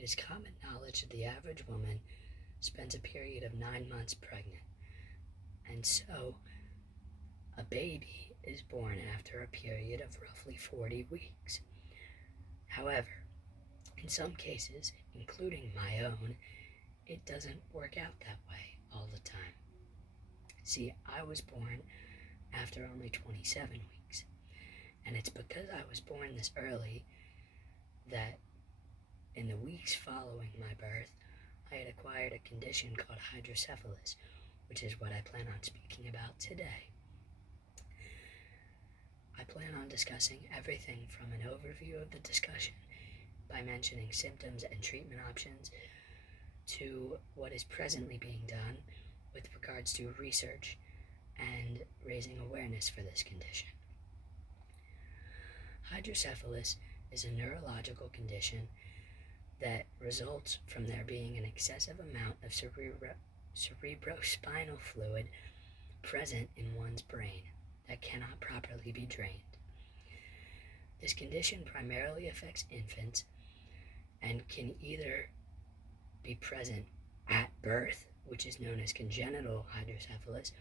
It is common knowledge that the average woman spends a period of 9 months pregnant, and so a baby is born after a period of roughly 40 weeks. However, in some cases, including my own, it doesn't work out that way all the time. See, I was born after only 27 weeks, and it's because I was born this early that in the weeks following my birth, I had acquired a condition called hydrocephalus, which is what I plan on speaking about today. I plan on discussing everything from an overview of the discussion by mentioning symptoms and treatment options to what is presently being done with regards to research and raising awareness for this condition. Hydrocephalus is a neurological condition that results from there being an excessive amount of cerebrospinal fluid present in one's brain that cannot properly be drained. This condition primarily affects infants and can either be present at birth, which is known as congenital hydrocephalus,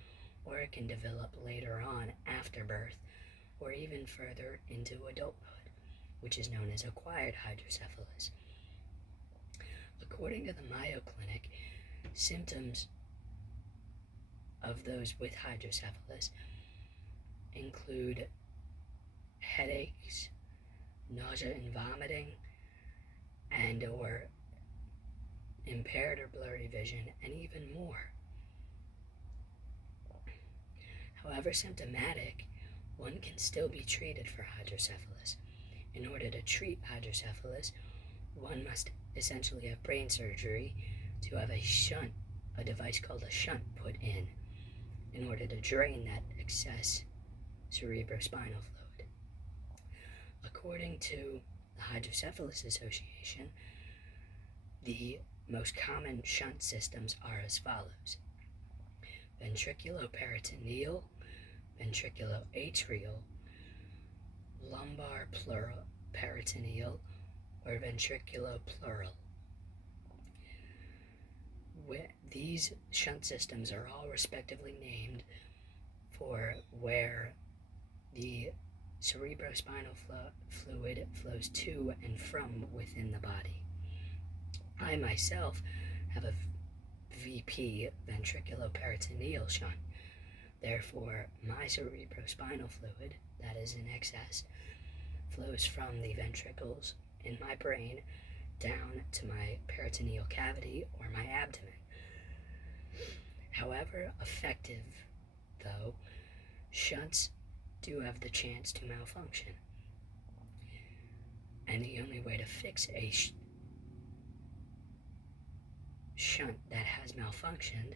or it can develop later on after birth, or even further into adulthood, which is known as acquired hydrocephalus. According to the Mayo Clinic, symptoms of those with hydrocephalus include headaches, nausea and vomiting, and or impaired or blurry vision, and even more. However symptomatic, one can still be treated for hydrocephalus. In order to treat hydrocephalus, one must essentially have brain surgery to have a device called a shunt put in order to drain that excess cerebrospinal fluid. According to the Hydrocephalus Association, the most common shunt systems are as follows: ventriculoperitoneal, ventriculoatrial, lumbar peritoneal, or ventriculopleural. These shunt systems are all respectively named for where the cerebrospinal fluid flows to and from within the body. I myself have a VP, ventriculoperitoneal shunt. Therefore, my cerebrospinal fluid, that is in excess, flows from the ventricles in my brain down to my peritoneal cavity or my abdomen. However effective, though, shunts do have the chance to malfunction. And the only way to fix a shunt that has malfunctioned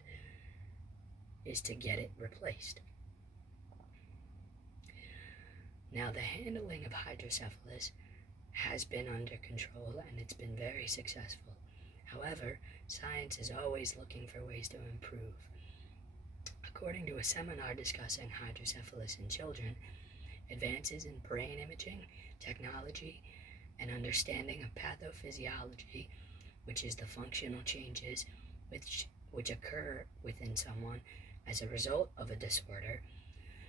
is to get it replaced. Now, the handling of hydrocephalus has been under control and it's been very successful. However, science is always looking for ways to improve. According to a seminar discussing hydrocephalus in children, advances in brain imaging, technology, and understanding of pathophysiology, which is the functional changes which occur within someone as a result of a disorder,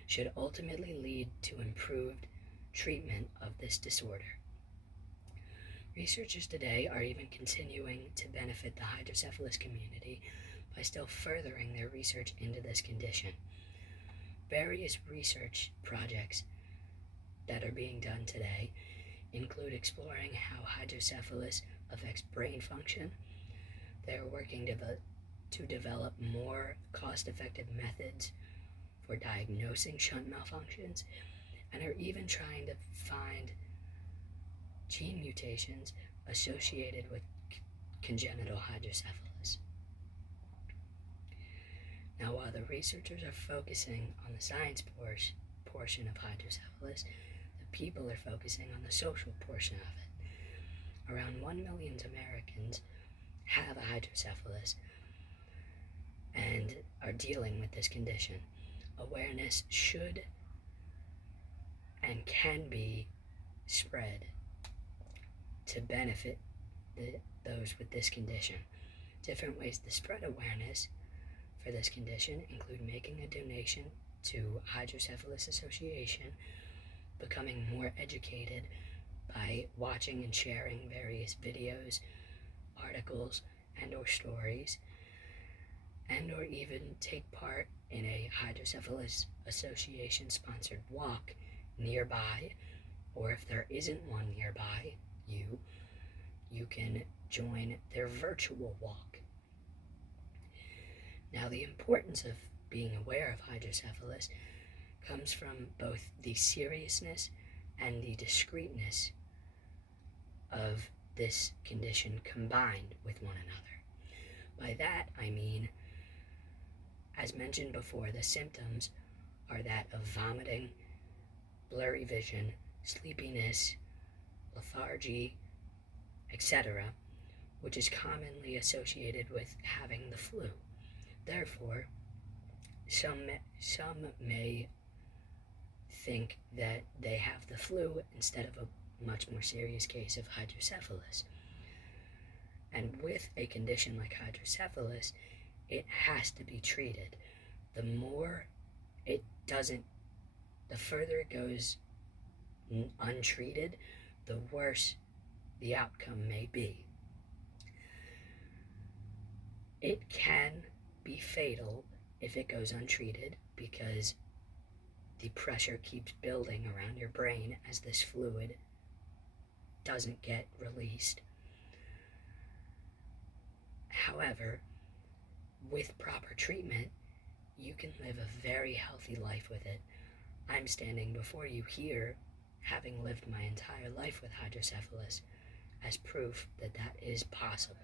should ultimately lead to improved treatment of this disorder. Researchers today are even continuing to benefit the hydrocephalus community by still furthering their research into this condition. Various research projects that are being done today include exploring how hydrocephalus affects brain function. They are working to develop more cost-effective methods for diagnosing shunt malfunctions, and are even trying to find gene mutations associated with congenital hydrocephalus. Now, while the researchers are focusing on the science portion of hydrocephalus, the people are focusing on the social portion of it. Around 1 million Americans have a hydrocephalus and are dealing with this condition. Awareness should and can be spread to benefit those with this condition. Different ways to spread awareness for this condition include making a donation to Hydrocephalus Association, becoming more educated by watching and sharing various videos, articles, and or stories, and or even take part in a Hydrocephalus Association sponsored walk nearby, or if there isn't one nearby you can join their virtual walk. Now, the importance of being aware of hydrocephalus comes from both the seriousness and the discreetness of this condition combined with one another. By that I mean, as mentioned before, the symptoms are that of vomiting, blurry vision, sleepiness, lethargy, etc., which is commonly associated with having the flu. Therefore, some may think that they have the flu instead of a much more serious case of hydrocephalus. And with a condition like hydrocephalus, it has to be treated. The further it goes untreated, the worse the outcome may be. It can be fatal if it goes untreated because the pressure keeps building around your brain as this fluid doesn't get released. However, with proper treatment, you can live a very healthy life with it. I'm standing before you here, having lived my entire life with hydrocephalus, as proof that that is possible.